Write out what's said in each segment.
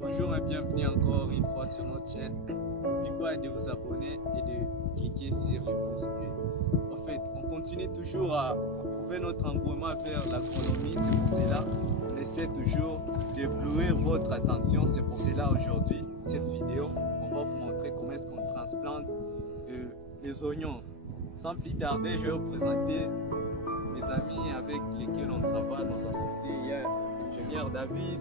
Bonjour et bienvenue encore une fois sur notre chaîne. N'oubliez pas de vous abonner et de cliquer sur le pouce bleu. En fait, on continue toujours à prouver notre engouement vers l'agronomie. C'est pour cela qu'on essaie toujours d'éblouir votre attention. C'est pour cela aujourd'hui, cette vidéo, on va vous montrer comment est-ce qu'on transplante les oignons. Sans plus tarder, je vais vous présenter mes amis avec lesquels on travaille, nos associés. Il y a l'ingénieur David,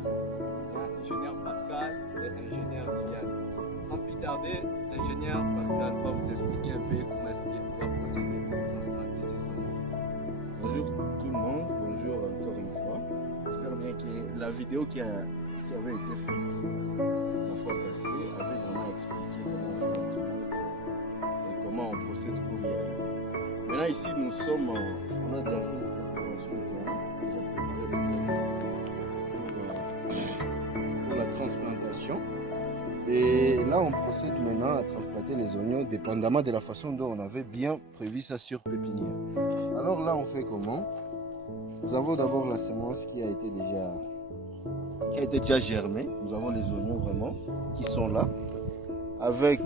l'ingénieur Pascal et l'ingénieur Liliane. Sans plus tarder, l'ingénieur Pascal va vous expliquer un peu comment est-ce qu'il va procéder pour transplanter ces oignons. Bonjour tout le monde, bonjour encore une fois. J'espère bien que la vidéo qui avait été faite la fois passée avait vraiment expliqué comment on fait notre mode et comment on procède pour y arriver. Maintenant ici nous sommes, on a déjà fait la préparation du terrain, déjà préparé le terrain pour la transplantation. Et là on procède maintenant à transplanter les oignons dépendamment de la façon dont on avait bien prévu ça sur pépinière. Alors là on fait comment? Nous avons d'abord la semence qui a été déjà germée. Nous avons les oignons vraiment qui sont là avec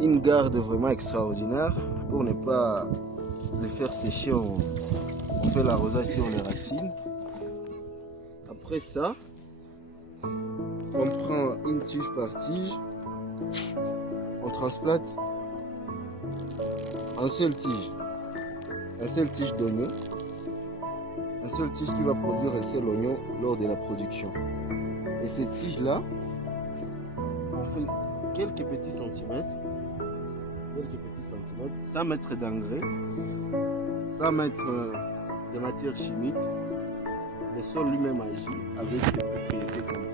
une garde vraiment extraordinaire pour ne pas les faire sécher. On fait l'arrosage sur les racines. Après ça, on prend une tige par tige, on transplante un seul tige d'oignon, un seul tige qui va produire un seul oignon lors de la production. Et cette tige là, on fait quelques petits centimètres, sans mettre d'engrais, sans mettre de matière chimique. Le sol lui-même agit avec ses propriétés complètes.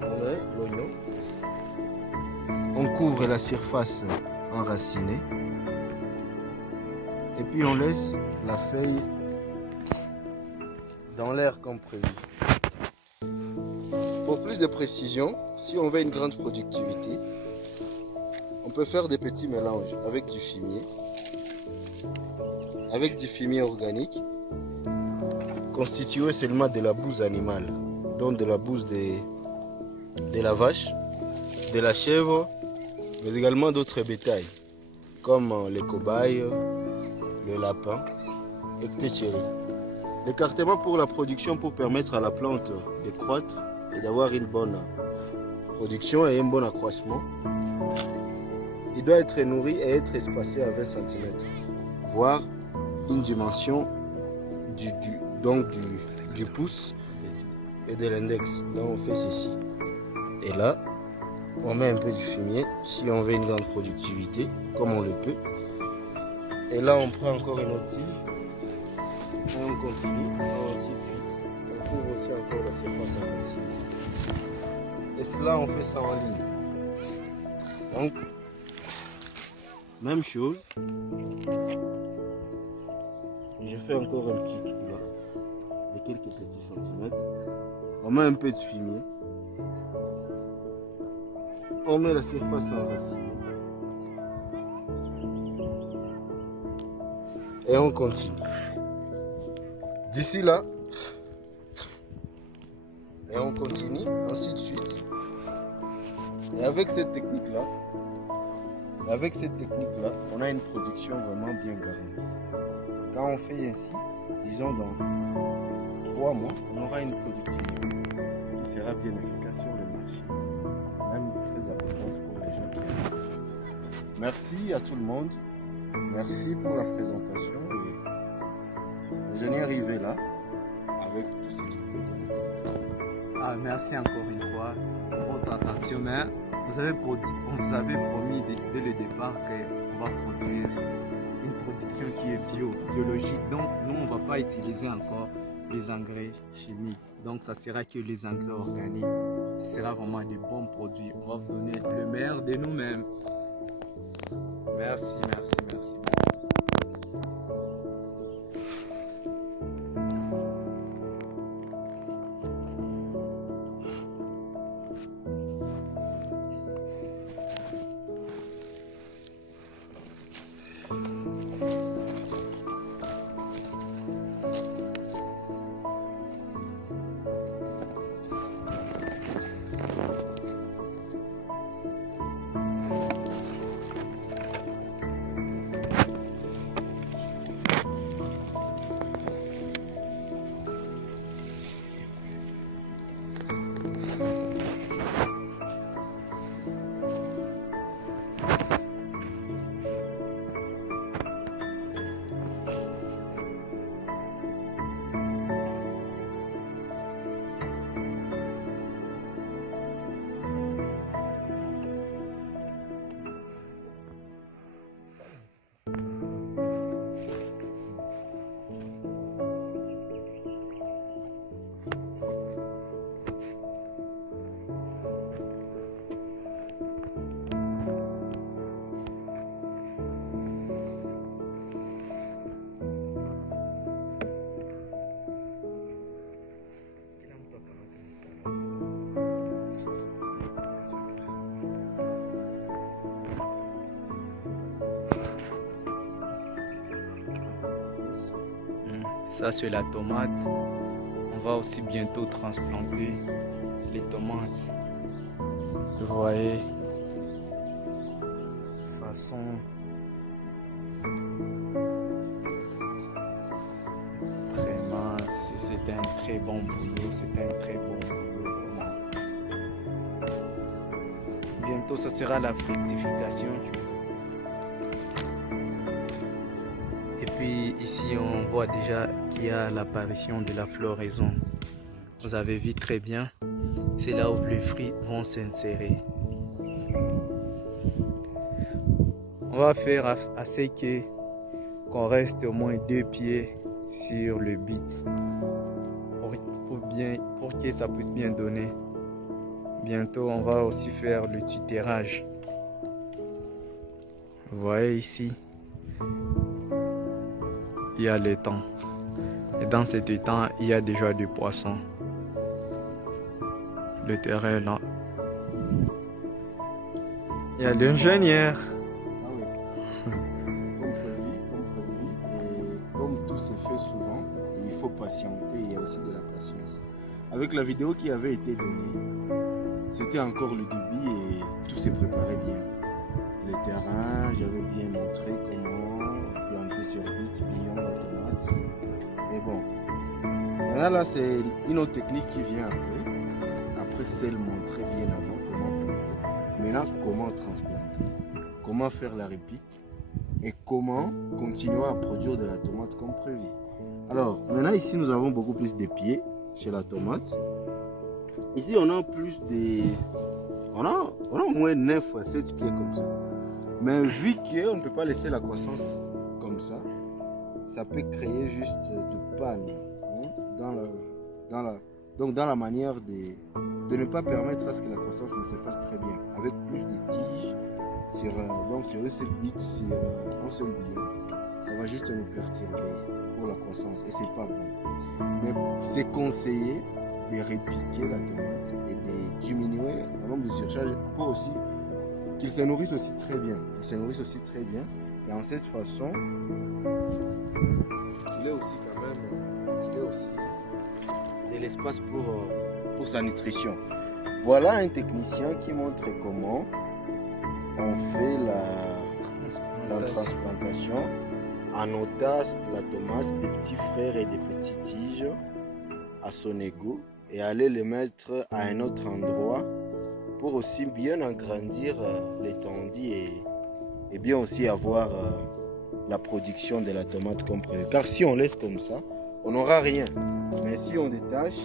On met l'oignon, on couvre la surface enracinée et puis on laisse la feuille dans l'air comme prévu. Pour plus de précision, si on veut une grande productivité, on peut faire des petits mélanges avec du fumier organique, constitué seulement de la bouse animale, donc de la bouse de la vache, de la chèvre, mais également d'autres bétails, comme les cobayes, le lapin, etc. L'écartement pour la production pour permettre à la plante de croître et d'avoir une bonne production et un bon accroissement. Il doit être nourri et être espacé à 20 cm, voire une dimension du pouce et de l'index. Donc on fait ceci. Et là, on met un peu du fumier si on veut une grande productivité, comme on le peut. Et là, on prend encore une autre tige. Et on continue, et ainsi de suite. On couvre aussi encore la surface enracinée. Et cela, on fait ça en ligne. Donc, même chose. Je fais encore un petit trou là, de quelques petits centimètres. On met un peu de fumier. On met la surface enracinée. Et on continue. D'ici là, et on continue, ainsi de suite. Et avec cette technique-là, on a une production vraiment bien garantie. Quand on fait ainsi, disons dans 3 mois, on aura une productivité qui sera bien efficace sur le marché. Même très importante pour les gens qui aiment. Merci à tout le monde. Merci pour la présentation. Et je n'y arrivé là avec tout ce qu'il peut donner. Merci encore une fois pour votre attention. Mais on vous avait promis dès le départ qu'on va produire une production qui est biologique. Donc nous, on ne va pas utiliser encore les engrais chimiques. Donc ça sera que les engrais organiques. Ce sera vraiment des bons produits. On va vous donner le meilleur de nous-mêmes. Merci. Ça c'est la tomate. On va aussi bientôt transplanter les tomates. Vous voyez, façon vraiment, c'est un très bon boulot, c'est un très bon boulot vraiment. Bientôt ça sera la fructification. Et puis ici on voit déjà qu'il y a l'apparition de la floraison. Vous avez vu très bien, c'est là où les fruits vont s'insérer. On va faire assez qu'on reste au moins 2 pieds sur le bit pour que ça puisse bien donner. Bientôt on va aussi faire le tutérage. Vous voyez ici, il y a l'étang. Et dans cet étang, il y a déjà des poissons. Le terrain est là. Il y a l'ingénieur. Ah oui. Comme prévu. Et comme tout se fait souvent, il faut patienter, il y a aussi de la patience. Avec la vidéo qui avait été donnée, c'était encore le début et tout s'est préparé bien. Le terrain, j'avais bien montré comment planter sur vite, billon, la tomate. Mais bon, là c'est une autre technique qui vient après. Après celle montrée bien avant comment planter. Maintenant, comment transplanter, comment faire la réplique et comment continuer à produire de la tomate comme prévu. Alors, maintenant ici nous avons beaucoup plus de pieds chez la tomate. Ici on a plus de... On a au moins 9 à 7 pieds comme ça. Mais vu qu'on ne peut pas laisser la croissance comme ça peut créer juste de panne dans la manière de ne pas permettre à ce que la croissance ne se fasse très bien. Avec plus de tiges sur une seule bite, sur un seul billon, ça va juste nous perturber pour la croissance et c'est pas bon. Mais c'est conseillé de répliquer la tomate et de diminuer le nombre de surcharges pour aussi qu'ils se nourrissent aussi très bien. Et en cette façon, il est aussi quand même de l'espace pour sa nutrition. Voilà un technicien qui montre comment on fait la transplantation en ôtant la tomate des petits frères et des petites tiges à son égout et aller les mettre à un autre endroit pour aussi bien agrandir l'étendue et bien aussi avoir la production de la tomate comme prévu. Car si on laisse comme ça, on n'aura rien. Mais si on détache,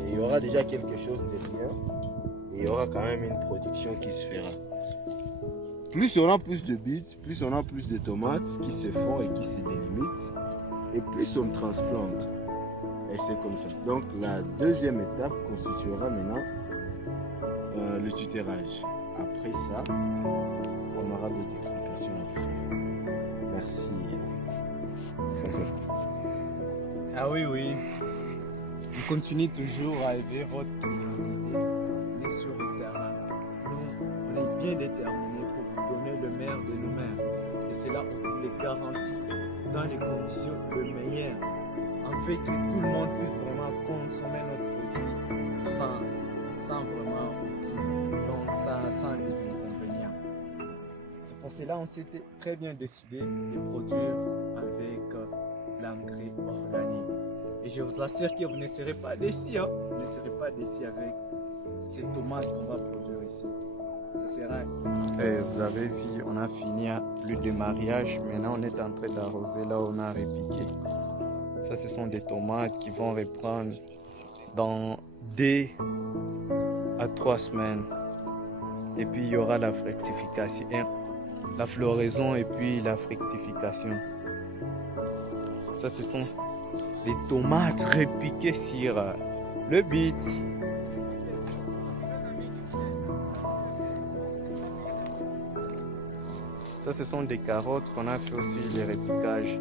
il y aura déjà quelque chose de bien et il y aura quand même une production qui se fera. Plus on a plus de bits, plus on a plus de tomates qui se font et qui se délimitent, et plus on transplante. Et c'est comme ça. Donc la deuxième étape constituera maintenant le tutérage. Après ça, on aura d'autres explications à faire. Merci. Ah oui. On continue toujours à élever votre curiosité. On est sur le terrain. Nous, on est bien déterminés pour vous donner le meilleur de nous-mêmes. Et c'est là où on vous le garantit dans les conditions le meilleur. En fait que tout le monde puisse vraiment consommer notre produit sans vraiment donc sans des inconvénients. C'est pour cela qu'on s'était très bien décidé de produire avec l'engrais organique. Et je vous assure que vous ne serez pas déçus. Vous ne serez pas déçus avec ces tomates qu'on va produire ici. Ça sera... vous avez vu, on a fini le démarrage. Maintenant, on est en train d'arroser là où on a répiqué. Ça, ce sont des tomates qui vont reprendre dans 2 à 3 semaines. Et puis, il y aura la fructification, la floraison et puis la fructification. Ça, ce sont des tomates repiquées sur le bit. Ça, ce sont des carottes qu'on a fait aussi les repiquages.